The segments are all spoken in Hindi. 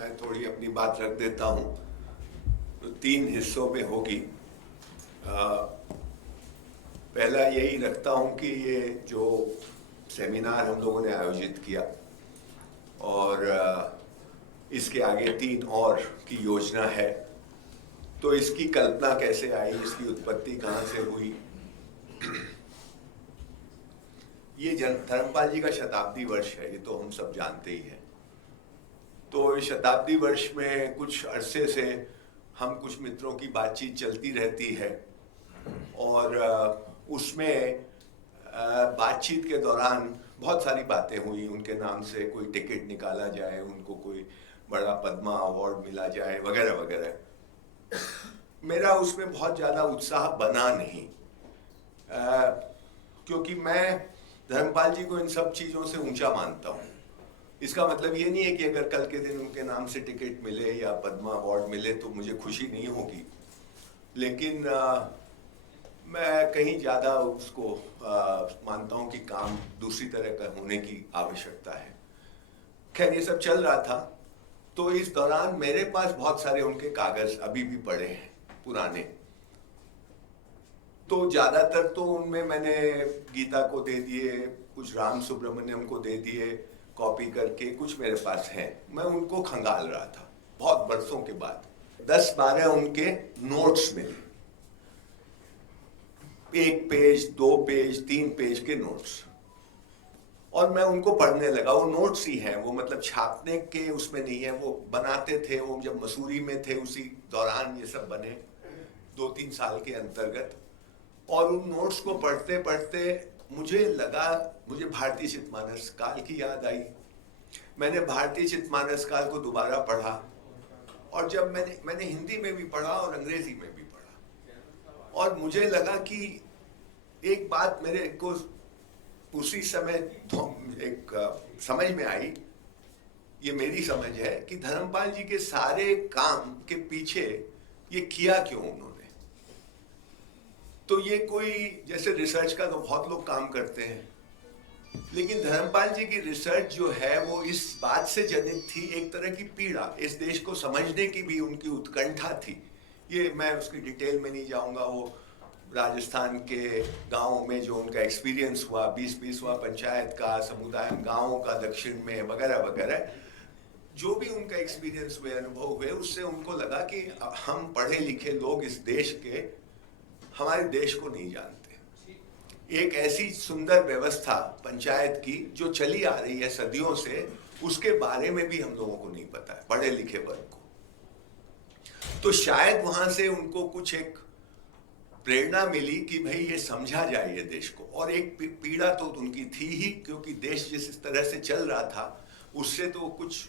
मैं थोड़ी अपनी बात रख देता हूँ, तो 3 हिस्सों में होगी। पहला यही रखता हूँ कि ये जो सेमिनार हम लोगों ने आयोजित किया और इसके आगे 3 और की योजना है, तो इसकी कल्पना कैसे आई, इसकी उत्पत्ति कहाँ से हुई। ये धर्मपाल जी का शताब्दी वर्ष है, ये तो हम सब जानते ही हैं। तो इस शताब्दी वर्ष में कुछ अरसे से हम कुछ मित्रों की बातचीत चलती रहती है और उसमें बातचीत के दौरान बहुत सारी बातें हुई। उनके नाम से कोई टिकट निकाला जाए, उनको कोई बड़ा पद्मा अवार्ड मिला जाए, वगैरह वगैरह। मेरा उसमें बहुत ज़्यादा उत्साह बना नहीं, क्योंकि मैं धर्मपाल जी को इन सब चीज़ों से ऊंचा मानता हूँ। इसका मतलब ये नहीं है कि अगर कल के दिन उनके नाम से टिकट मिले या पद्मा अवार्ड मिले तो मुझे खुशी नहीं होगी, लेकिन मैं कहीं ज़्यादा उसको मानता हूँ कि काम दूसरी तरह का होने की आवश्यकता है। खैर, ये सब चल रहा था, तो इस दौरान मेरे पास बहुत सारे उनके कागज अभी भी पड़े हैं, पुराने। तो ज़्यादातर तो उनमें मैंने गीता को दे दिए, कुछ राम सुब्रमण्यम को दे दिए कॉपी करके, कुछ मेरे पास हैं। मैं उनको खंगाल रहा था बहुत बरसों के बाद। 10-12 उनके नोट्स मिले, 1 पेज, 2 पेज, 3 पेज के नोट्स, और मैं उनको पढ़ने लगा। वो नोट्स ही हैं, वो मतलब छापने के उसमें नहीं है, वो बनाते थे। वो जब मसूरी में थे उसी दौरान ये सब बने, 2-3 साल के अंतर्गत। और उन नोट्स को पढ़ते पढ़ते मुझे लगा, मुझे भारतीय चित्तमानस काल की याद आई। मैंने भारतीय चित्तमानस काल को दोबारा पढ़ा, और जब मैंने हिंदी में भी पढ़ा और अंग्रेजी में भी पढ़ा, और मुझे लगा कि एक बात मेरे को उसी समय एक समझ में आई, ये मेरी समझ है, कि धर्मपाल जी के सारे काम के पीछे ये किया क्यों उन्होंने। तो ये कोई, जैसे रिसर्च का तो बहुत लोग काम करते हैं, लेकिन धर्मपाल जी की रिसर्च जो है वो इस बात से जनित थी, एक तरह की पीड़ा, इस देश को समझने की भी उनकी उत्कंठा थी। ये मैं उसकी डिटेल में नहीं जाऊंगा। वो राजस्थान के गाँव में जो उनका एक्सपीरियंस हुआ, 20-20वां पंचायत का, समुदाय गाँव का दक्षिण में, वगैरह वगैरह, जो भी उनका एक्सपीरियंस हुए, अनुभव हुए, उससे उनको लगा कि हम पढ़े लिखे लोग इस देश के, हमारे देश को नहीं जानते। एक ऐसी सुंदर व्यवस्था पंचायत की जो चली आ रही है सदियों से, उसके बारे में भी हम लोगों को नहीं पता है, पढ़े लिखे वर्ग को। तो शायद वहां से उनको कुछ एक प्रेरणा मिली कि भाई ये समझा जाए ये देश को। और एक पीड़ा तो उनकी थी ही, क्योंकि देश जिस तरह से चल रहा था उससे तो कुछ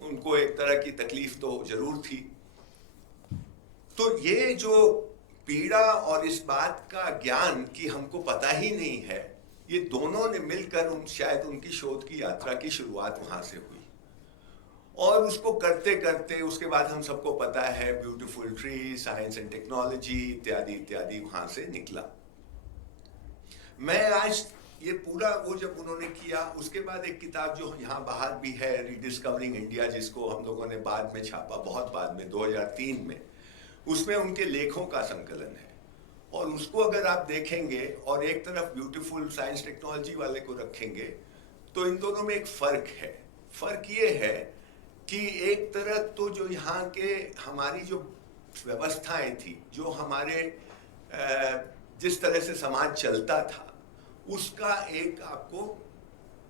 उनको एक तरह की तकलीफ तो जरूर थी। तो ये जो पीड़ा और इस बात का ज्ञान कि हमको पता ही नहीं है, ये दोनों ने मिलकर शायद उनकी शोध की यात्रा की शुरुआत वहां से हुई। और उसको करते करते उसके बाद हम सबको पता है beautiful tree, science and technology इत्यादि इत्यादि वहां से निकला। मैं आज ये पूरा वो जब उन्होंने किया, उसके बाद एक किताब जो यहाँ बाहर भी है, रीडिस्कवरिंग इंडिया, जिसको हम लोगों ने बाद में छापा, बहुत बाद में, 2003 में, उसमें उनके लेखों का संकलन है। और उसको अगर आप देखेंगे और एक तरफ ब्यूटीफुल साइंस टेक्नोलॉजी वाले को रखेंगे, तो इन दोनों में एक फर्क है। फर्क ये है कि एक तरफ तो जो यहाँ के हमारी जो व्यवस्थाएं थी, जो हमारे जिस तरह से समाज चलता था, उसका एक आपको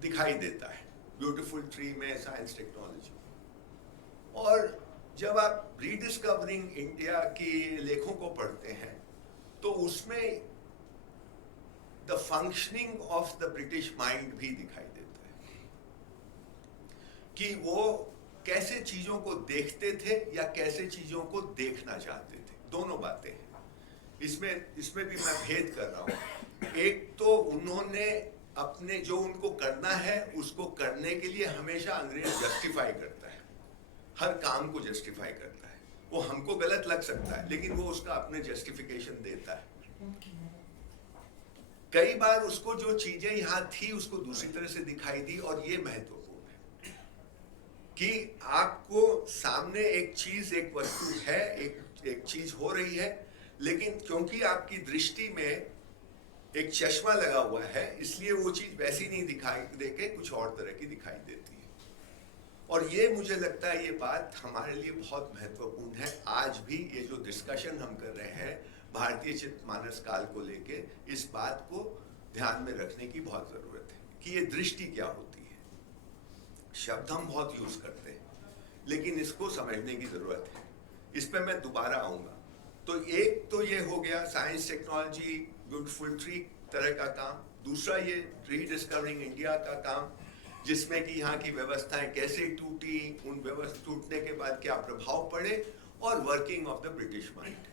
दिखाई देता है ब्यूटीफुल ट्री में, साइंस टेक्नोलॉजी। और जब आप रीडिस्कवरिंग इंडिया के लेखों को पढ़ते हैं तो उसमें the functioning of the British mind भी दिखाई देता है, कि वो कैसे चीजों को देखते थे या कैसे चीजों को देखना चाहते थे। दोनों बातें हैं इसमें भी मैं भेद कर रहा हूं। एक तो उन्होंने अपने जो उनको करना है उसको करने के लिए हमेशा अंग्रेज जस्टिफाई करता है, हर काम को जस्टिफाई करता है। वो हमको गलत लग सकता है, लेकिन वो उसका अपने जस्टिफिकेशन देता है। कई बार उसको जो चीजें यहाँ थी उसको दूसरी तरह से दिखाई दी, और ये महत्वपूर्ण है कि आपको सामने एक चीज, एक वस्तु है, एक चीज हो रही है, लेकिन क्योंकि आपकी दृष्टि में एक चश्मा लगा हुआ है, इसलिए वो चीज वैसी नहीं दिखाई देके कुछ और तरह की दिखाई देती है। और ये मुझे लगता है ये बात हमारे लिए बहुत महत्वपूर्ण है। आज भी ये जो डिस्कशन हम कर रहे हैं भारतीय चित्त मानस काल को लेके, इस बात को ध्यान में रखने की बहुत जरूरत है कि ये दृष्टि क्या होती है। शब्द हम बहुत यूज करते हैं, लेकिन इसको समझने की जरूरत है। इस पर मैं दोबारा आऊंगा। तो एक तो ये हो गया साइंस टेक्नोलॉजी ब्यूटीफुल ट्री तरह का काम। दूसरा ये रीडिस्कवरिंग इंडिया का काम, जिसमें कि यहाँ की व्यवस्थाएं कैसे टूटी, उन व्यवस्था टूटने के बाद क्या प्रभाव पड़े, और working of the British mind.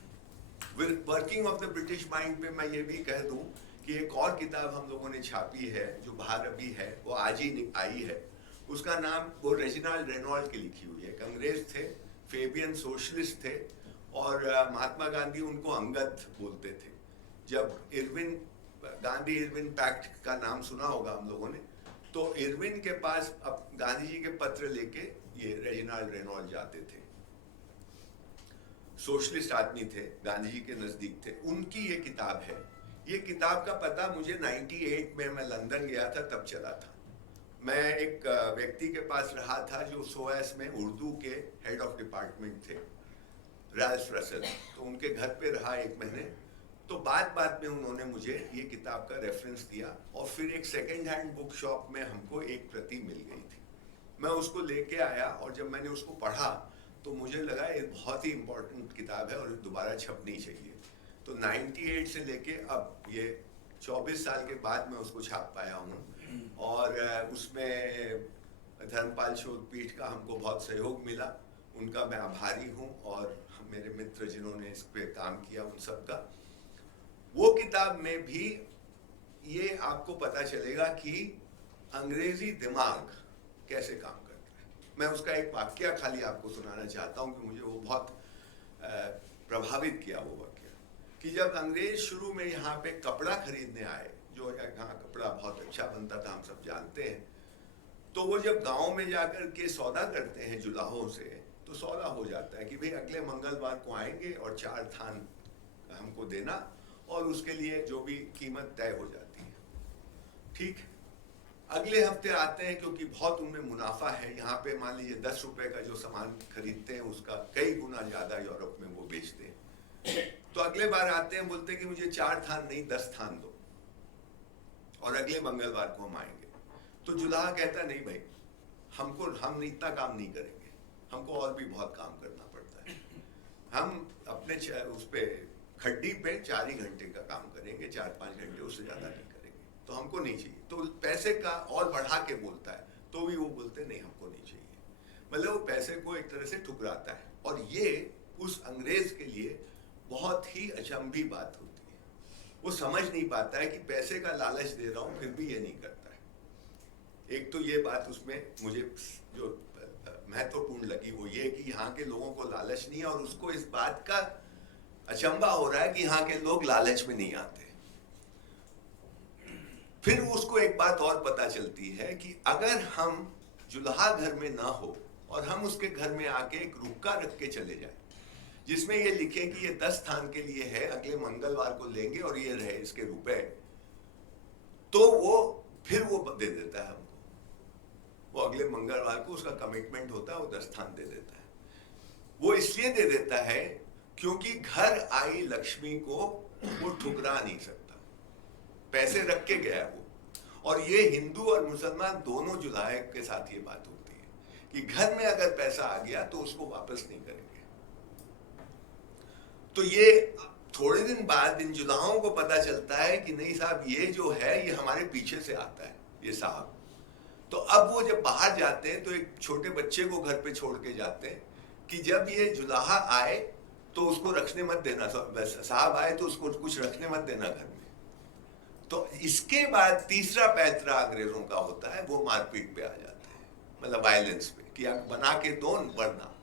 Working of the British mind पे मैं ये भी कह दूं कि एक और किताब हम लोगों ने छापी है जो बाहर अभी है, वो आज ही आई है। उसका नाम वो रेजिनाल्ड रेनॉल्ड की लिखी हुई है। एक अंग्रेज थे, फेबियन सोशलिस्ट थे, और महात्मा गांधी उनको अंगद बोलते थे। जब गांधी इरविन पैक्ट का नाम सुना होगा हम लोगों ने, तो इरविन के पास अब गांधी जी के पत्र लेके ये रेजिनाल्ड रेनॉल्ड जाते थे। सोशलिस्ट आदमी थे, गांधी जी के नजदीक थे। उनकी ये किताब है। ये किताब का पता मुझे 98 में मैं लंदन गया था तब चला था। मैं एक व्यक्ति के पास रहा था जो सोएस में उर्दू के हेड ऑफ डिपार्टमेंट थे, रैल्फ रसेल। तो उनके घर पे रहा 1 महीने। तो बात में उन्होंने मुझे ये किताब का रेफरेंस दिया, और फिर एक सेकेंड हैंड बुक शॉप में हमको एक प्रति मिल गई थी। मैं उसको लेके आया, और जब मैंने उसको पढ़ा तो मुझे लगा ये बहुत ही इम्पोर्टेंट किताब है और दोबारा छपनी चाहिए। तो 98 से लेके अब ये 24 साल के बाद मैं उसको छाप पाया हूँ। और उसमें धर्मपाल शोध पीठ का हमको बहुत सहयोग मिला, उनका मैं आभारी हूँ, और मेरे मित्र जिन्होंने इस पे काम किया उन सब का। वो किताब में भी ये आपको पता चलेगा कि अंग्रेजी दिमाग कैसे काम करता है। मैं उसका एक वाक्य खाली आपको सुनाना चाहता हूँ कि मुझे वो बहुत प्रभावित किया वो वाक्य, कि जब अंग्रेज शुरू में यहाँ पे कपड़ा खरीदने आए, जो यहाँ कपड़ा बहुत अच्छा बनता था हम सब जानते हैं, तो वो जब गांव में जाकर के सौदा करते हैं जुलाहों से, तो सौदा हो जाता है कि भाई अगले मंगलवार को आएंगे और 4 थान हमको देना, और उसके लिए जो भी कीमत तय हो जाती है। ठीक, अगले हफ्ते आते हैं, क्योंकि बहुत उनमें मुनाफा है। यहाँ पे मान लीजिए 10 रुपए का जो सामान खरीदते हैं उसका कई गुना ज्यादा यूरोप में वो बेचते हैं। तो अगले बार आते हैं, बोलते हैं कि मुझे 4 थान नहीं 10 थान दो, और अगले मंगलवार को हम आएंगे। तो जुलाहा कहता नहीं भाई, हम इतना काम नहीं करेंगे, हमको और भी बहुत काम करना पड़ता है। हम अपने उस पे खड्डी पे 4 ही घंटे का काम करेंगे, 4-5 घंटे, उससे ज्यादा नहीं करेंगे, तो हमको नहीं चाहिए। तो पैसे का और बढ़ा के बोलता है, तो भी वो बोलते नहीं हमको नहीं चाहिए। मतलब वो पैसे को एक तरह से ठुकराता है। और ये उस अंग्रेज के लिए बहुत ही अचंभी बात होती है। वो समझ नहीं पाता है कि पैसे का लालच दे रहा हूं, फिर भी ये नहीं करता है। एक तो ये बात उसमें मुझे जो महत्वपूर्ण लगी वो ये कि यहाँ के लोगों को लालच नहीं है, और उसको इस बात का अचंबा हो रहा है कि यहाँ के लोग लालच में नहीं आते। फिर उसको एक बात और पता चलती है कि अगर हम जुल्हा घर में ना हो और हम उसके घर में आके एक रुक्का रख के चले जाए, जिसमें ये लिखे कि ये 10 थान के लिए है, अगले मंगलवार को लेंगे और ये रहे इसके रुपए, तो वो फिर वो दे देता है हमको। वो अगले मंगलवार को उसका कमिटमेंट होता है, वो 10 थान दे देता है। वो इसलिए दे देता है क्योंकि घर आई लक्ष्मी को वो ठुकरा नहीं सकता, पैसे रख के गया वो। और ये हिंदू और मुसलमान दोनों जुलाहे के साथ ये बात होती है कि घर में अगर पैसा आ गया तो उसको वापस नहीं करेंगे। तो ये थोड़े दिन बाद इन जुलाहों को पता चलता है कि नहीं साहब, ये जो है ये हमारे पीछे से आता है ये साहब। तो अब वो जब बाहर जाते हैं तो एक छोटे बच्चे को घर पे छोड़ के जाते हैं कि जब ये जुलाहा आए तो उसको रखने मत देना, साहब आए तो उसको कुछ रखने मत देना घर में। तो इसके बाद तीसरा पैतरा अंग्रेजों का होता है, वो मारपीट पे आ जाता है, मतलब वायलेंस पे, कि आप बना के दो वरना।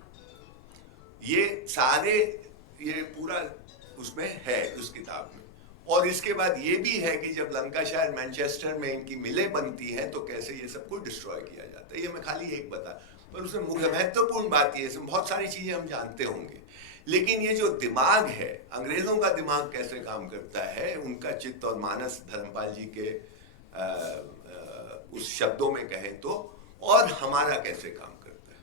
ये सारे ये पूरा उसमें है उस किताब में। और इसके बाद ये भी है कि जब लंकाशायर मैनचेस्टर में इनकी मिलें बनती हैं तो कैसे ये सब कुछ डिस्ट्रॉय किया जाता है। ये मैं खाली एक पर उसमें मुख्य महत्वपूर्ण बात ये, इसमें बहुत सारी चीजें हम जानते होंगे, लेकिन ये जो दिमाग है, अंग्रेजों का दिमाग कैसे काम करता है, उनका चित्त और मानस धर्मपाल जी के उस शब्दों में कहें तो, और हमारा कैसे काम करता है।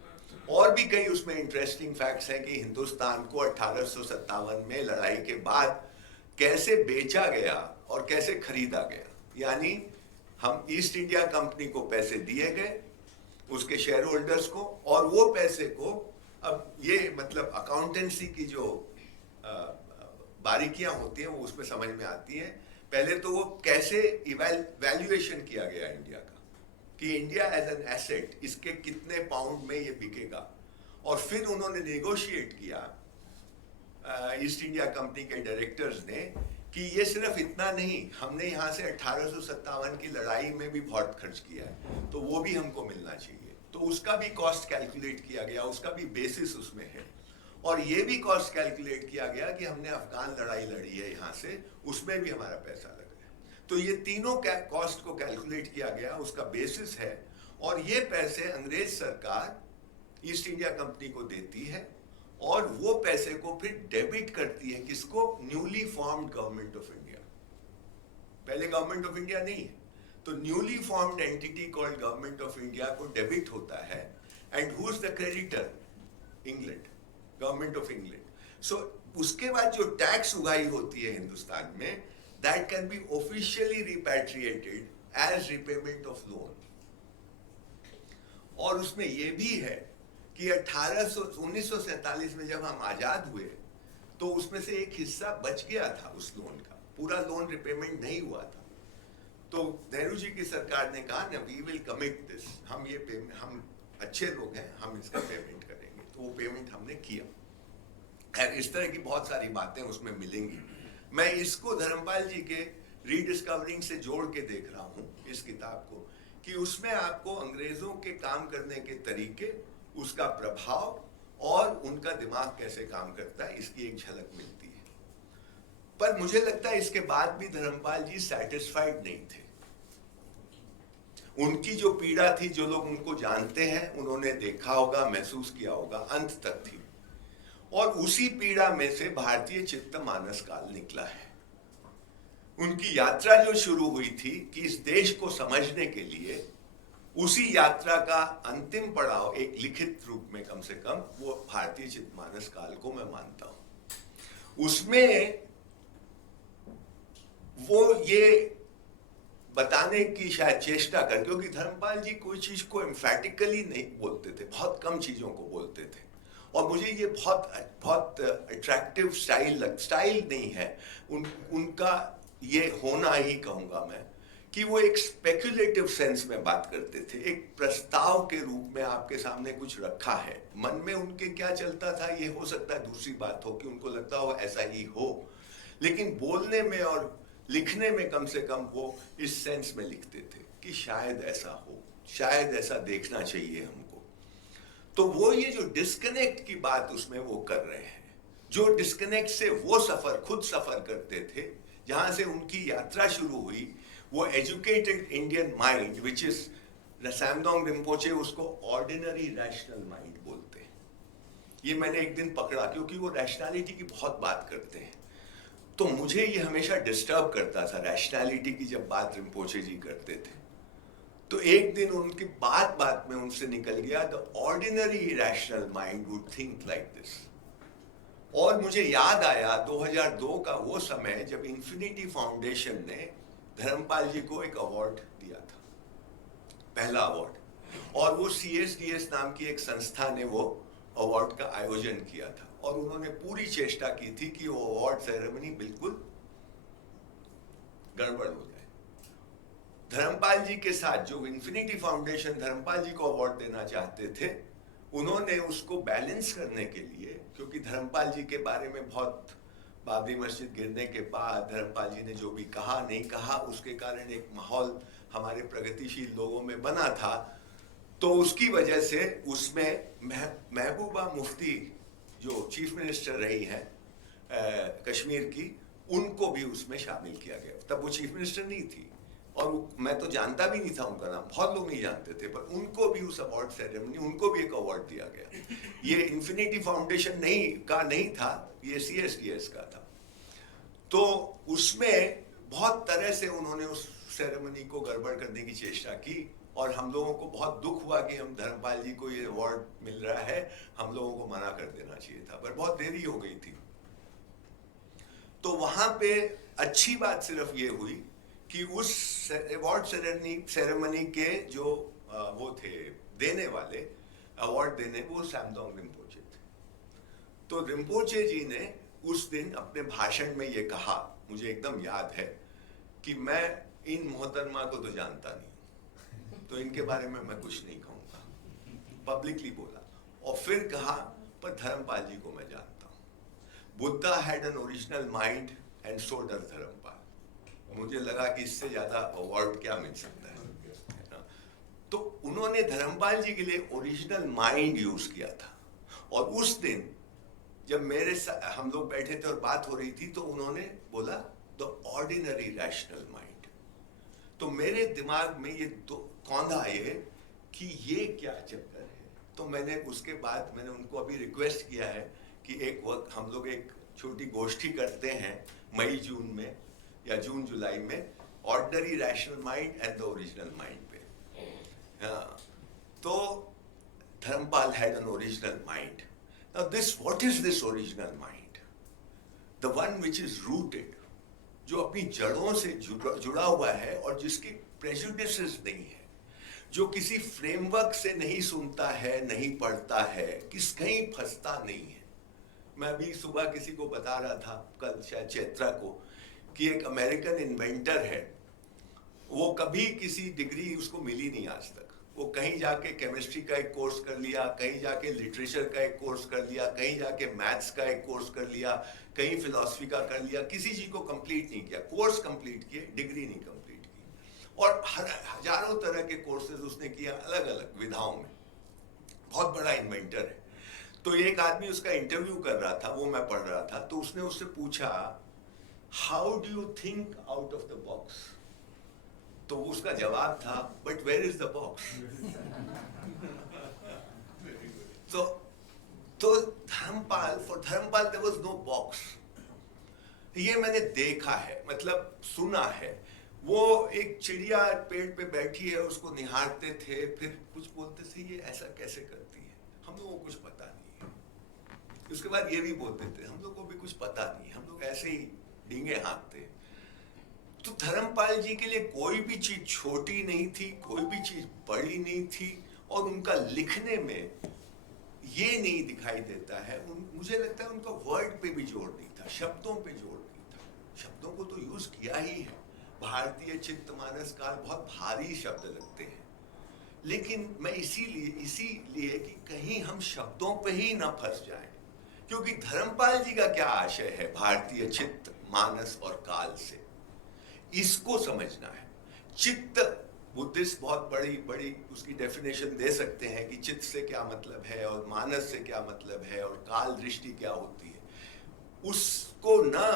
और भी कई उसमें इंटरेस्टिंग फैक्ट्स हैं कि हिंदुस्तान को 1857 में लड़ाई के बाद कैसे बेचा गया और कैसे खरीदा गया। यानी हम ईस्ट इंडिया कंपनी को पैसे दिए गए, उसके शेयर होल्डर्स को, और वो पैसे को, अब ये मतलब अकाउंटेंसी की जो बारीकियां होती हैं वो उसमें समझ में आती हैं। पहले तो वो कैसे वैल्यूएशन किया गया इंडिया का, कि इंडिया एज एन एसेट इसके कितने पाउंड में ये बिकेगा, और फिर उन्होंने नेगोशिएट किया ईस्ट इंडिया कंपनी के डायरेक्टर्स ने कि ये सिर्फ इतना नहीं, हमने यहाँ से 1857 की लड़ाई में भी बहुत खर्च किया है, तो वो भी हमको मिलना चाहिए। तो उसका भी कॉस्ट कैलकुलेट किया गया, उसका भी बेसिस उसमें है। और ये भी कॉस्ट कैलकुलेट किया गया कि हमने अफगान लड़ाई लड़ी है यहाँ से, उसमें भी हमारा पैसा लगा है। तो ये तीनों कॉस्ट को कैलकुलेट किया गया, उसका बेसिस है। और ये पैसे अंग्रेज सरकार ईस्ट इंडिया कंपनी को देती है, और वो पैसे को फिर डेबिट करती है किसको? Newly formed government of India. पहले गवर्नमेंट ऑफ इंडिया नहीं है, तो newly formed entity called government of India को डेबिट होता है। And who is the creditor? England, government of England. So उसके बाद जो टैक्स उगाही होती है हिंदुस्तान में, that can be officially repatriated as repayment of loan. और उसमें यह भी है कि 1947 में जब हम आजाद हुए तो उसमें से एक हिस्सा बच गया था उस लोन का, पूरा लोन रिपेमेंट नहीं हुआ था। तो नेहरू जी की सरकार ने कहा ना, वी विल कमिट दिस, हम ये पेमेंट, हम अच्छे लोग हैं, हम इसका पेमेंट करेंगे। तो वो पेमेंट हमने किया। खैर इस तरह की बहुत सारी बातें उसमें मिलेंगी। मैं इसको धर्मपाल जी के रीडिस्कवरिंग से जोड़ के देख रहा हूँ इस किताब को, कि उसमें आपको अंग्रेजों के काम करने के तरीके, उसका प्रभाव और उनका दिमाग कैसे काम करता है, इसकी एक झलक मिलती है। पर मुझे लगता है इसके बाद भी धर्मपाल जी सैटिस्फाइड नहीं थे। उनकी जो पीड़ा थी, जो लोग उनको जानते हैं उन्होंने देखा होगा, महसूस किया होगा, अंत तक थी। और उसी पीड़ा में से भारतीय चित्त मानस काल निकला है। उनकी यात्रा जो शुरू हुई थी कि इस देश को समझने के लिए, उसी यात्रा का अंतिम पड़ाव एक लिखित रूप में कम से कम वो भारतीय चित्तमानस काल को मैं मानता हूं। उसमें वो ये बताने की शायद चेष्टा कर, क्योंकि धर्मपाल जी कोई चीज को एम्फैटिकली नहीं बोलते थे, बहुत कम चीजों को बोलते थे। और मुझे ये बहुत अट्रैक्टिव स्टाइल नहीं है उनका, ये होना ही कहूंगा मैं, कि वो एक स्पेक्युलेटिव सेंस में बात करते थे। एक प्रस्ताव के रूप में आपके सामने कुछ रखा है, मन में उनके क्या चलता था ये हो सकता है दूसरी बात हो, कि उनको लगता हो ऐसा ही हो, लेकिन बोलने में और लिखने में कम से कम वो इस सेंस में लिखते थे कि शायद ऐसा हो, शायद ऐसा देखना चाहिए हमको। तो वो ये जो डिस्कनेक्ट की बात उसमें वो कर रहे हैं, जो डिस्कनेक्ट से वो खुद सफर करते थे, जहां से उनकी यात्रा शुरू हुई, वो educated Indian mind, which is Samdhong Rinpoche उसको ऑर्डिनरी रैशनल माइंड बोलते हैं। ये मैंने एक दिन पकड़ा, क्योंकि वो रैशनैलिटी की बहुत बात करते हैं। तो मुझे ये हमेशा डिस्टर्ब करता था, रैशनैलिटी की जब बात रिम्पोचे जी करते थे। तो एक दिन उनकी बात में उनसे निकल गया, the ordinary rational mind would think like this. और मुझे याद आया 2002 का वो समय जब इन्फिनिटी फाउंडेशन ने धर्मपाल जी को एक अवार्ड दिया था, पहला अवार्ड। और वो CSDS नाम की एक संस्था ने वो अवार्ड का आयोजन किया था, और उन्होंने पूरी चेष्टा की थी कि वो अवार्ड सेरेमनी बिल्कुल गड़बड़ हो जाए। धर्मपाल जी के साथ जो इन्फिनिटी फाउंडेशन धर्मपाल जी को अवार्ड देना चाहते थे, उन्होंने उसको बैलेंस करने के लिए, क्योंकि धर्मपाल जी के बारे में बहुत, बाबरी मस्जिद गिरने के बाद धर्मपाल जी ने जो भी कहा नहीं कहा, उसके कारण एक माहौल हमारे प्रगतिशील लोगों में बना था। तो उसकी वजह से उसमें महबूबा मुफ्ती जो चीफ मिनिस्टर रही हैं कश्मीर की, उनको भी उसमें शामिल किया गया। तब वो चीफ मिनिस्टर नहीं थी, और मैं तो जानता भी नहीं था उनका नाम, बहुत लोग नहीं जानते थे, पर उनको भी उस अवार्ड सेरेमनी, उनको भी एक अवार्ड दिया गया। ये इन्फिनिटी फाउंडेशन नहीं था, ये CSDS का था। तो उसमें बहुत तरह से उन्होंने उस सेरेमनी को गड़बड़ करने की चेष्टा की, और हम लोगों को बहुत दुख हुआ कि हम धर्मपाल जी को ये अवार्ड मिल रहा है, हम लोगों को मना कर देना चाहिए था, पर बहुत देरी हो गई थी। तो वहां पे अच्छी बात सिर्फ ये हुई कि उस अवार्ड सेरेमनी के जो वो थे देने वाले, अवार्ड देने, वो सैमडोंग रिम्पोचे थे। तो रिम्पोचे जी ने उस दिन अपने भाषण में ये कहा, मुझे एकदम याद है, कि मैं इन मोहतरमा को तो जानता नहीं, तो इनके बारे में मैं कुछ नहीं कहूँगा, पब्लिकली बोला। और फिर कहा, पर धर्मपाल जी को मैं जानता हूँ। Buddha had an original mind and so does Dharmapal. मुझे लगा कि इससे ज़्यादा अवार्ड क्या मिल सकता है ना? तो उन्होंने धर्मपाल जी के लिए ओरिजिनल माइंड यूज़ किया था। और उस दिन जब मेरे साथ हम लोग बैठे थे और बात हो रही थी, तो उन्होंने बोला द ऑर्डिनरी रैशनल माइंड। तो मेरे दिमाग में ये कौंधा ये कि ये क्या चक्कर है। तो मैंने उसके बाद मैंने उनको अभी रिक्वेस्ट किया है कि एक वक्त हम लोग एक छोटी गोष्ठी करते हैं मई जून में या जून जुलाई में, ordinary rational mind and the original mind पे। तो Dharampal had an original mind. Now what is this original mind? The one which is rooted, जो अपनी जड़ों से जुड़ा हुआ है और जिसकी prejudices नहीं है, जो किसी फ्रेमवर्क से नहीं सुनता है, नहीं पढ़ता है, कहीं फंसता नहीं है। मैं अभी सुबह किसी को बता रहा था, कल शायद चैत्रा को, कि एक अमेरिकन इन्वेंटर है, वो कभी किसी डिग्री उसको मिली नहीं आज तक। वो कहीं जाके केमिस्ट्री का एक कोर्स कर लिया, कहीं जाके लिटरेचर का एक कोर्स कर लिया, कहीं जाके मैथ्स का एक कोर्स कर लिया, कहीं फिलॉसफी का कर लिया, किसी चीज को कंप्लीट नहीं किया। कोर्स कंप्लीट किए, डिग्री नहीं कंप्लीट की। और हजारों तरह के कोर्सेज उसने किया अलग अलग विधाओं में। बहुत बड़ा इन्वेंटर है। तो एक आदमी उसका इंटरव्यू कर रहा था, वो मैं पढ़ रहा था, तो उसने उससे पूछा, how do you think out of the box? तो उसका जवाब था, but where is the box? तो for Dharampal there was no box. ये मैंने देखा है, मतलब सुना है। वो एक चिड़िया पेड़ पे बैठी है, उसको निहारते थे, फिर कुछ बोलते थे, ये ऐसा कैसे करती है, हम लोगों को कुछ पता नहीं है। उसके बाद ये भी बोलते थे, हम लोग को भी कुछ पता नहीं, हम लोग ऐसे ही डींगे हाँकते। तो धर्मपाल जी के लिए कोई भी चीज छोटी नहीं थी, कोई भी चीज बड़ी नहीं थी, और उनका लिखने में ये नहीं दिखाई देता है। मुझे लगता है उनका वर्ड पे भी जोर नहीं था, शब्दों पे जोर नहीं था। शब्दों को तो यूज किया ही है। भारतीय चित्त मानस काल बहुत भारी शब्द लगते हैं, लेकिन मैं इसीलिए कि कहीं हम शब्दों पे ही ना फंस जाएं, क्योंकि धर्मपाल जी का क्या आशय है भारतीय चित्त मानस और काल से, इसको समझना है। चित्त, बुद्धिस्ट बहुत बड़ी उसकी डेफिनेशन दे सकते हैं कि चित्त से क्या मतलब है और मानस से क्या मतलब है और काल दृष्टि क्या होती है। उसको ना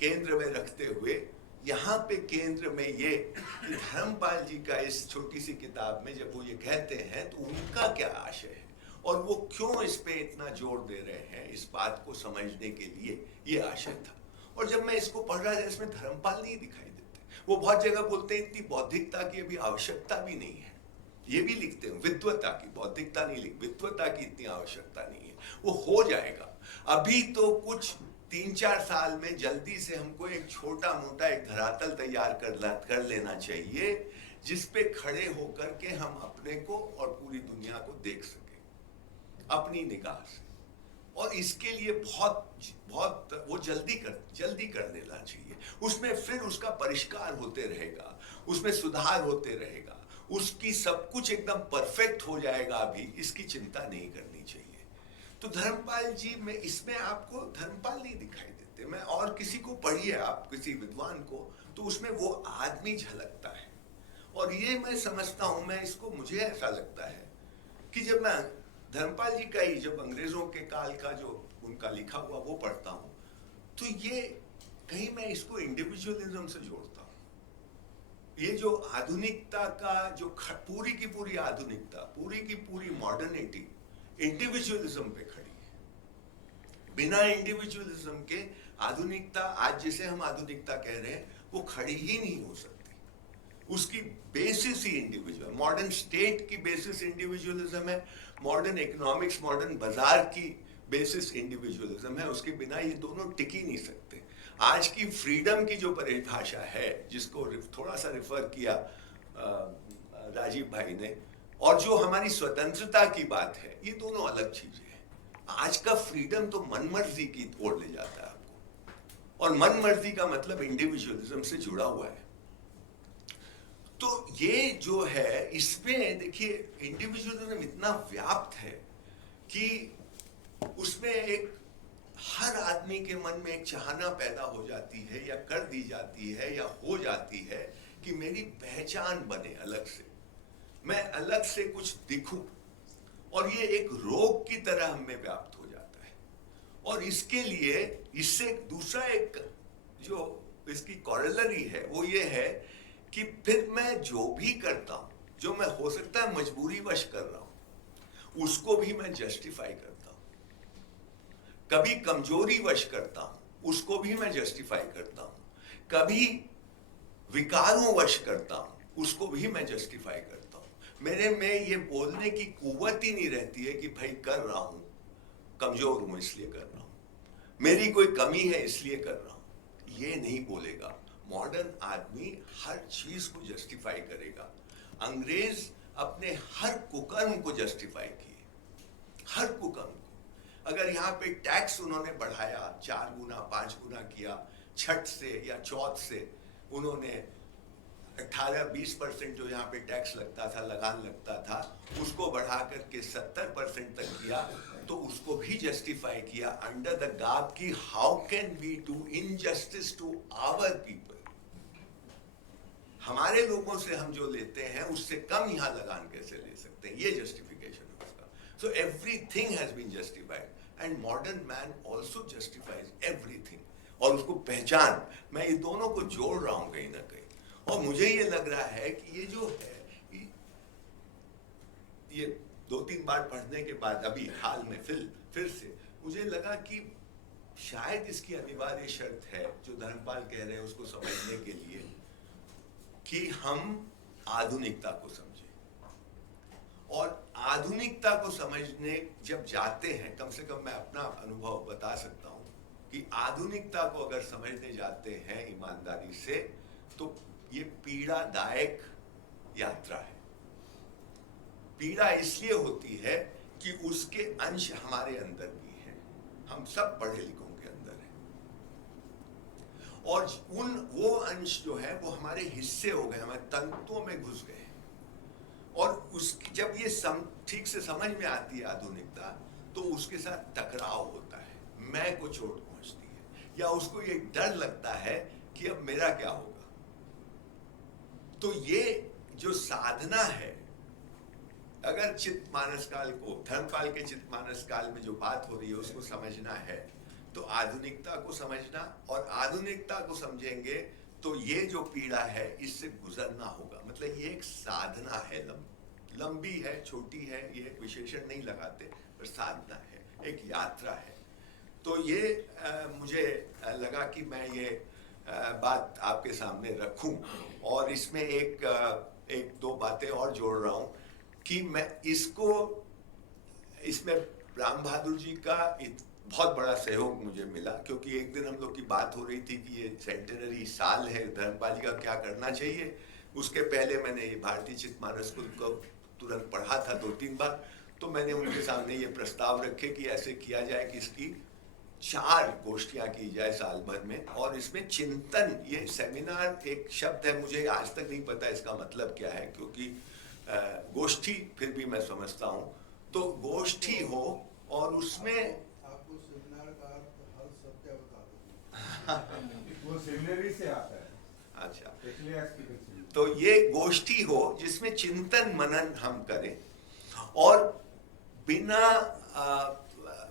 केंद्र में रखते हुए यहाँ पे केंद्र में ये कि धर्मपाल जी का इस छोटी सी किताब में जब वो ये कहते हैं तो उनका क्या आशय है और वो क्यों इस पे इतना जोर दे रहे हैं, इस बात को समझने के लिए ये आशय था। और जब मैं इसको पढ़ रहा था, इसमें धर्मपाल नहीं दिखाई देते। वो बहुत जगह बोलते हैं इतनी बौद्धिकता की अभी आवश्यकता भी नहीं है, ये भी लिखते हैं विद्वता की, बौद्धिकता नहीं लिख, विद्वता की इतनी आवश्यकता नहीं है, वो हो जाएगा। अभी तो कुछ 3-4 साल में जल्दी से हमको एक छोटा मोटा एक धरातल तैयार कर लेना चाहिए, जिस पे खड़े होकर के हम अपने को और पूरी दुनिया को देख सके अपनी निगाह से। और इसके लिए बहुत वो जल्दी कर लेना चाहिए। उसमें फिर उसका परिष्कार होते रहेगा, उसमें सुधार होते रहेगा, उसकी सब कुछ एकदम परफेक्ट हो जाएगा, अभी इसकी चिंता नहीं करनी चाहिए। तो धर्मपाल जी में इसमें आपको धर्मपाल नहीं दिखाई देते। मैं और किसी को पढ़िए आप, किसी विद्वान को, तो उसमें वो आदमी झलकता है। और ये मैं समझता हूं, मैं इसको, मुझे ऐसा लगता है कि जब मैं धर्मपाल जी का ही जब अंग्रेजों के काल का जो उनका लिखा हुआ वो पढ़ता हूं, तो ये कहीं मैं इसको इंडिविजुअलिज्म से जोड़ता हूं। ये जो आधुनिकता का जो पूरी की पूरी आधुनिकता, पूरी की पूरी मॉडर्निटी इंडिविजुअलिज्म पे खड़ी है। बिना इंडिविजुअलिज्म के आधुनिकता, आज जिसे हम आधुनिकता कह रहे हैं, वो खड़ी ही नहीं हो सकती। उसकी बेसिस ही इंडिविजुअल, मॉडर्न स्टेट की बेसिस इंडिविजुअलिज्म है, मॉडर्न इकोनॉमिक्स, मॉडर्न बाजार की बेसिस इंडिविजुअलिज्म है। उसके बिना ये दोनों टिक ही नहीं सकते। आज की फ्रीडम की जो परिभाषा है, जिसको थोड़ा सा रिफर किया राजीव भाई ने, और जो हमारी स्वतंत्रता की बात है, ये दोनों अलग चीजें हैं। आज का फ्रीडम तो मनमर्जी की ओर ले जाता है आपको, और मनमर्जी का मतलब इंडिविजुअलिज्म से जुड़ा हुआ है। तो ये जो है, इसमें देखिए इंडिविजुअलिज्म इतना व्याप्त है कि उसमें एक हर आदमी के मन में एक चाहना पैदा हो जाती है, या कर दी जाती है, या हो जाती है कि मेरी पहचान बने अलग से, मैं अलग से कुछ दिखूं, और ये एक रोग की तरह हमें व्याप्त हो जाता है। और इसके लिए, इससे दूसरा एक जो इसकी कॉरेलरी है, वो ये है कि फिर मैं जो भी करता हूं, जो मैं हो सकता है मजबूरीवश कर रहा हूं, उसको भी मैं जस्टिफाई करता हूं। कभी कमजोरीवश करता हूं, उसको भी मैं जस्टिफाई करता हूं। कभी विकारोंवश करता हूं, उसको भी मैं जस्टिफाई करता हूं। मेरे में ये बोलने की कुव्वत ही नहीं रहती है कि भाई कर रहा हूं, कमजोर हूं इसलिए कर रहा हूं, मेरी कोई कमी है इसलिए कर रहा हूं, ये नहीं बोलेगा। मॉडर्न आदमी हर चीज को जस्टिफाई करेगा। अंग्रेज अपने हर कुकर्म को जस्टिफाई किए, हर कुकर्म को। अगर यहाँ पे टैक्स उन्होंने बढ़ाया, 4 गुना 5 गुना किया, छठ से या चौथ से उन्होंने 18-20% जो यहाँ पे टैक्स लगता था, लगान लगता था, उसको बढ़ा करके 70% तक किया, तो उसको भी जस्टिफाई किया अंडर द गार्ड की how can we do injustice to our people. हमारे लोगों से हम जो लेते हैं उससे कम यहाँ लगान कैसे ले सकते हैं, ये जस्टिफिकेशन है उसका। So everything has been justified and modern man also justifies everything, और उसको पहचान, मैं ये दोनों को जोड़ रहा हूं कहीं ना कहीं। और मुझे ये लग रहा है कि ये जो है, ये 2-3 बार पढ़ने के बाद अभी हाल में फिर से मुझे लगा कि शायद इसकी अनिवार्य शर्त है, जो धर्मपाल कह रहे हैं उसको समझने के लिए, कि हम आधुनिकता को समझें। और आधुनिकता को समझने जब जाते हैं, कम से कम मैं अपना अनुभव बता सकता हूं कि आधुनिकता को अगर समझने जाते हैं ईमानदारी से, तो ये पीड़ादायक यात्रा है। पीड़ा इसलिए होती है कि उसके अंश हमारे अंदर भी हैं, हम सब पढ़े लिखों के अंदर हैं, और वो अंश जो है वो हमारे हिस्से हो गए, हमारे तंतुओं में घुस गए। और जब ये ठीक से समझ में आती है आधुनिकता, तो उसके साथ टकराव होता है, मैं को चोट पहुंचती है, या उसको ये डर लगता है कि अब मेरा क्या होगा। तो ये जो साधना है, अगर चित्तमानस काल को, धर्मपाल के चित्तमानस काल में जो बात हो रही है उसको समझना है, तो आधुनिकता को समझना, और आधुनिकता को समझेंगे तो ये जो पीड़ा है इससे गुजरना होगा। मतलब ये एक साधना है, लंबी है, छोटी है, ये विशेषण नहीं लगाते, पर साधना है, एक यात्रा है। तो ये मुझे लगा कि मैं ये बात आपके सामने रखूं, और इसमें एक दो बातें और जोड़ रहा हूं कि मैं इसमें राम बहादुर जी का बहुत बड़ा सहयोग मुझे मिला, क्योंकि एक दिन हम लोग की बात हो रही थी कि ये सेंटेनरी साल है धर्मपाल जी का, क्या करना चाहिए। उसके पहले मैंने ये भारतीय चित्तमानस को तुरंत पढ़ा था 2-3 बार, तो मैंने उनके सामने ये प्रस्ताव रखे कि ऐसे किया जाए कि इसकी 4 गोष्ठियां की जाए साल भर में, और इसमें चिंतन, ये सेमिनार एक शब्द है, मुझे आज तक नहीं पता इसका मतलब क्या है, क्योंकि गोष्ठी फिर भी मैं समझता हूं, तो गोष्ठी हो और उसमें आपको सेमिनार का हल सत्य बता दूं। वो सेमिनरी से आता है। अच्छा, तो ये गोष्ठी हो जिसमें चिंतन मनन हम करें, और बिना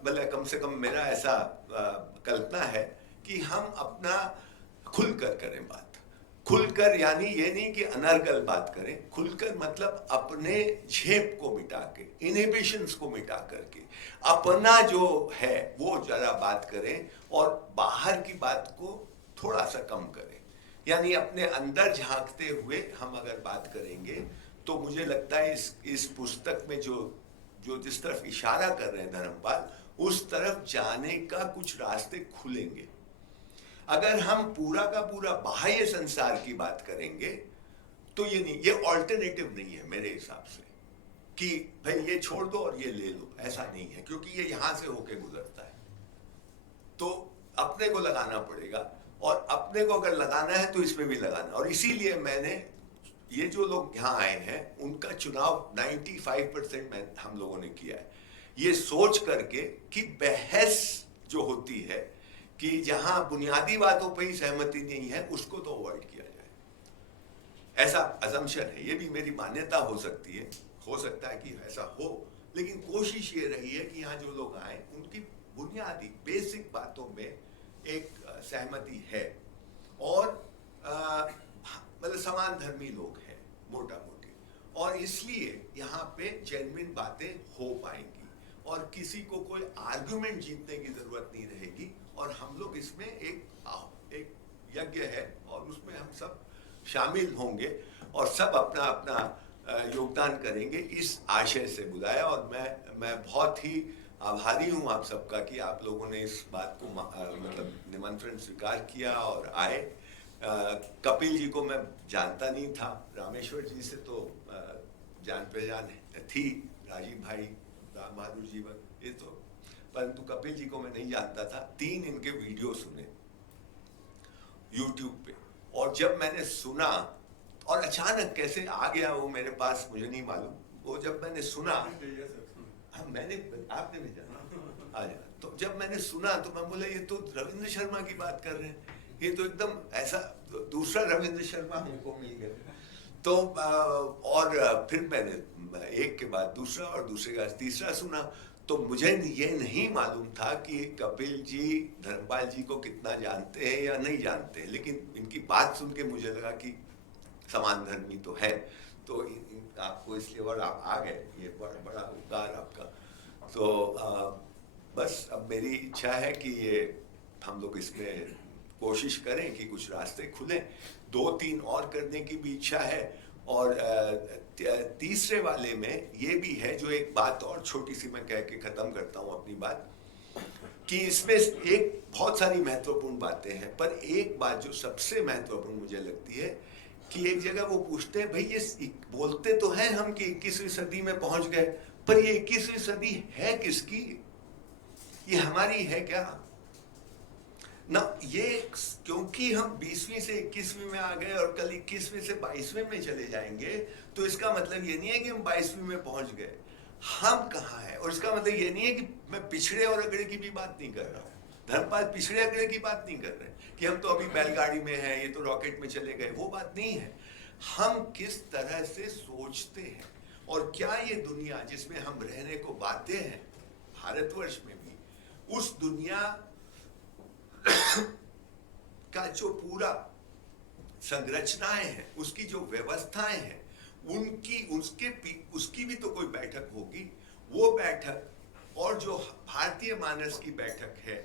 मतलब कम से कम मेरा ऐसा कल्पना है कि हम अपना खुलकर करें बात, खुलकर यानी ये नहीं कि अनर्गल बात करें, खुलकर मतलब अपने झेप को मिटा के, इनहिबिशंस को मिटा करके अपना जो है वो जरा बात करें और बाहर की बात को थोड़ा सा कम करें। यानी अपने अंदर झांकते हुए हम अगर बात करेंगे तो मुझे लगता है इस पुस्तक में जो जिस तरफ इशारा कर रहे हैं धर्मपाल, उस तरफ जाने का कुछ रास्ते खुलेंगे। अगर हम पूरा का पूरा बाह्य संसार की बात करेंगे तो ये नहीं, ये ऑल्टरनेटिव नहीं है मेरे हिसाब से कि भाई ये छोड़ दो और ये ले लो, ऐसा नहीं है, क्योंकि ये यहां से होके गुजरता है। तो अपने को लगाना पड़ेगा, और अपने को अगर लगाना है तो इसमें भी लगाना। और इसीलिए मैंने ये जो लोग यहाँ आए हैं उनका चुनाव 95% हम लोगों ने किया है, ये सोच करके कि बहस जो होती है कि जहां बुनियादी बातों पर ही सहमति नहीं है उसको तो अवॉइड किया जाए, ऐसा अजम्पशन है। ये भी मेरी मान्यता हो सकती है, हो सकता है कि ऐसा हो, लेकिन कोशिश ये रही है कि यहाँ जो लोग आए उनकी बुनियादी बेसिक बातों में एक सहमति है, और मतलब समान धर्मी लोग हैं मोटा मोटी, और इसलिए यहाँ पे जेन्युइन बातें हो पाएंगी और किसी को कोई आर्गुमेंट जीतने की जरूरत नहीं रहेगी। और हम लोग इसमें एक यज्ञ है और उसमें हम सब शामिल होंगे और सब अपना अपना योगदान करेंगे, इस आशय से बुलाया। और मैं बहुत ही आभारी हूँ आप सबका कि आप लोगों ने इस बात को मतलब निमंत्रण स्वीकार किया और आए। कपिल जी को मैं जानता नहीं था, रामेश्वर जी से तो जान पहचान थी, राजीव भाई, राम बहादुर जी ये तो, परंतु कपिल जी को मैं नहीं जानता था। 3 इनके वीडियो सुने YouTube पे, और जब मैंने सुना और अचानक कैसे आ गया वो मेरे पास मुझे नहीं मालूम, वो जब मैंने सुना, हाँ मैंने, आपने भी जाना आ जा, तो जब मैंने सुना तो मैं बोला ये तो रविंद्र शर्मा की बात कर रहे हैं, ये तो एकदम ऐसा दूसरा रविंद्र शर्मा हमको मिल गया। तो और फिर मैंने एक के बाद दूसरा और दूसरे का तीसरा सुना, तो मुझे ये नहीं मालूम था कि कपिल जी धर्मपाल जी को कितना जानते हैं या नहीं जानते हैं, लेकिन इनकी बात सुन के मुझे लगा कि समान धर्मी तो है, तो आपको इसलिए और आप आ गए, ये बड़ा उपकार आपका। तो बस अब मेरी इच्छा है कि ये हम लोग इसमें कोशिश करें कि कुछ रास्ते खुलें, 2-3 और करने की भी इच्छा है। और तीसरे वाले में ये भी है, जो एक बात और छोटी सी मैं कह के ख़त्म करता हूँ अपनी बात, कि इसमें एक बहुत सारी महत्वपूर्ण बातें हैं, पर एक बात जो सबसे महत्वपूर्ण मुझे लगती है कि एक जगह वो पूछते हैं भाई ये बोलते तो हैं हम कि 21वीं सदी में पहुंच गए, पर ये 21वीं सदी है किसकी? ये हमारी है क्या ना? ये क्योंकि हम 20वीं से 21वीं में आ गए और कल 21वीं से 22वें में चले जाएंगे, तो इसका मतलब ये नहीं है कि हम 22वीं में पहुंच गए। हम कहाँ है? और इसका मतलब ये नहीं है कि मैं पिछड़े और अगड़े की भी बात नहीं कर रहा हूँ, धर्मपाल पिछड़े अगड़े की बात नहीं कर रहे कि हम तो अभी बैलगाड़ी में हैं, ये तो रॉकेट में चले गए, वो बात नहीं है। हम किस तरह से सोचते हैं, और क्या ये दुनिया जिसमें हम रहने को बाध्य हैं, भारतवर्ष में भी, उस दुनिया का जो पूरा संरचनाएं हैं, उसकी जो व्यवस्थाएं हैं, उसकी भी तो कोई बैठक होगी। वो बैठक और जो भारतीय मानस की बैठक है,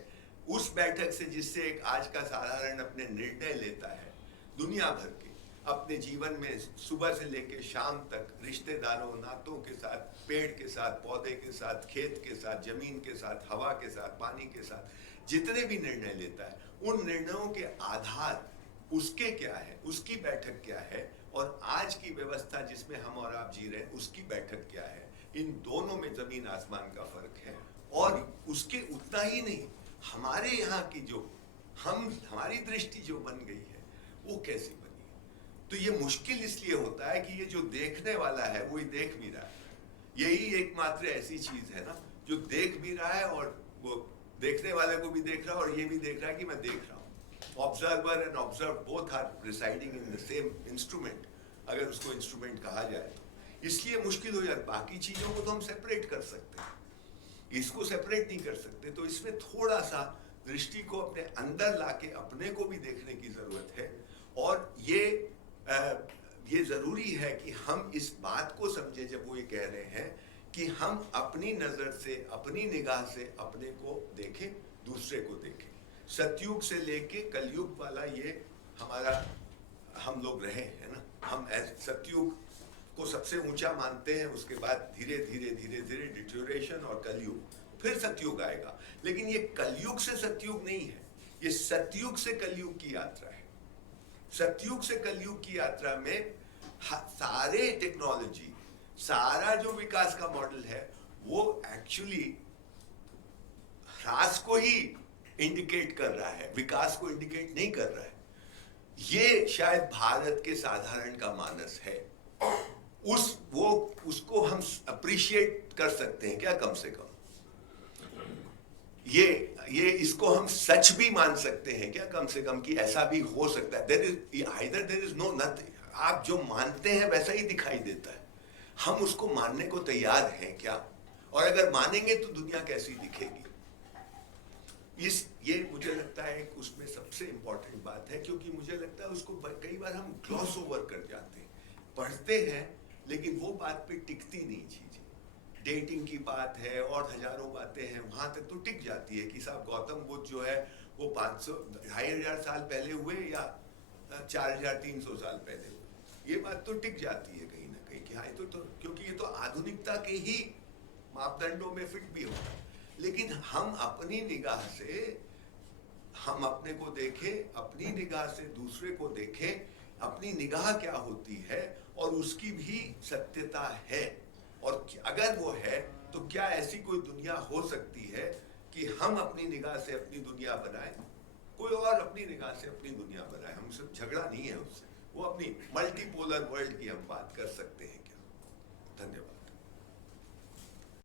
उस बैठक से जिससे एक आज का साधारण अपने निर्णय लेता है दुनिया भर के अपने जीवन में, सुबह से लेकर शाम तक, रिश्तेदारों नातों के साथ, पेड़ के साथ, पौधे के साथ, खेत के साथ, जमीन के साथ, हवा के साथ, पानी के साथ, जितने भी निर्णय लेता है, उन निर्णयों के आधार उसके क्या है, उसकी बैठक क्या है, और आज की व्यवस्था जिसमें हम और आप जी रहे हैं उसकी बैठक क्या है। इन दोनों में जमीन आसमान का फर्क है। और उसके उतना ही नहीं, हमारे यहाँ की जो हमारी दृष्टि जो बन गई है वो कैसी बनी है। तो ये मुश्किल इसलिए होता है कि ये जो देखने वाला है वही देख भी रहा है। यही एकमात्र ऐसी चीज है ना जो देख भी रहा है और वो देखने वाले को भी देख रहा है और ये भी देख रहा है कि मैं देख रहा हूँ। Observer and observe both are residing in the same instrument, अगर उसको इंस्ट्रूमेंट कहा जाए तो। इसलिए मुश्किल हो जाता। बाकी चीजों को तो हम सेपरेट कर सकते हैं, इसको सेपरेट नहीं कर सकते। तो इसमें थोड़ा सा दृष्टि को अपने अंदर लाके अपने को भी देखने की जरूरत है। और ये ज़रूरी है कि हम इस बात को समझें जब वो ये कह रहे हैं कि हम अपनी नज़र से, अपनी निगाह से अपने को देखें, दूसरे को देखें। सतयुग से लेके कलयुग वाला ये हमारा हम लोग रहे हैं ना, हम सतयुग को सबसे ऊंचा मानते हैं, उसके बाद धीरे धीरे धीरे धीरे डिटोरेशन और कलयुग, फिर सतयुग आएगा। लेकिन ये कलयुग से सतयुग नहीं है, ये सतयुग से कलयुग की यात्रा है। सतयुग से कलयुग की यात्रा में सारे टेक्नोलॉजी, सारा जो विकास का मॉडल है वो एक्चुअली ह्रास को ही इंडिकेट कर रहा है, विकास को इंडिकेट नहीं कर रहा है। ये शायद भारत के साधारण का मानस है, उसको हम अप्रिशिएट कर सकते हैं क्या, कम से कम ये इसको हम सच भी मान सकते हैं क्या, कम से कम कि ऐसा भी हो सकता है। देयर इज नो नथिंग, आप जो मानते हैं वैसा ही दिखाई देता है, हम उसको मानने को तैयार हैं क्या, और अगर मानेंगे तो दुनिया कैसी दिखेगी। ये मुझे लगता है उसमें सबसे इंपॉर्टेंट बात है, क्योंकि मुझे लगता है उसको कई बार हम ग्लॉस ओवर कर जाते हैं, पढ़ते हैं लेकिन वो बात पे टिकती नहीं चीजें। डेटिंग की बात है और हजारों बातें हैं, वहां तक तो टिक जाती है कि साहब गौतम बुद्ध जो है वो 500-2500 साल पहले हुए या 4300 साल पहले हुए, ये बात तो टिक जाती है कहीं ना कहीं कि हाँ तो क्योंकि ये तो आधुनिकता के ही मापदंडों में फिट भी होता है। लेकिन हम अपनी निगाह से हम अपने को देखें, अपनी निगाह से दूसरे को देखें, अपनी निगाह क्या होती है और उसकी भी सत्यता है, और अगर वो है तो क्या ऐसी कोई दुनिया हो सकती है कि हम अपनी निगाह से अपनी दुनिया बनाएं, कोई और अपनी निगाह से अपनी दुनिया बनाए। हम सब झगड़ा नहीं है उससे, वो अपनी मल्टीपोलर वर्ल्ड की हम बात कर सकते हैं क्या। धन्यवाद।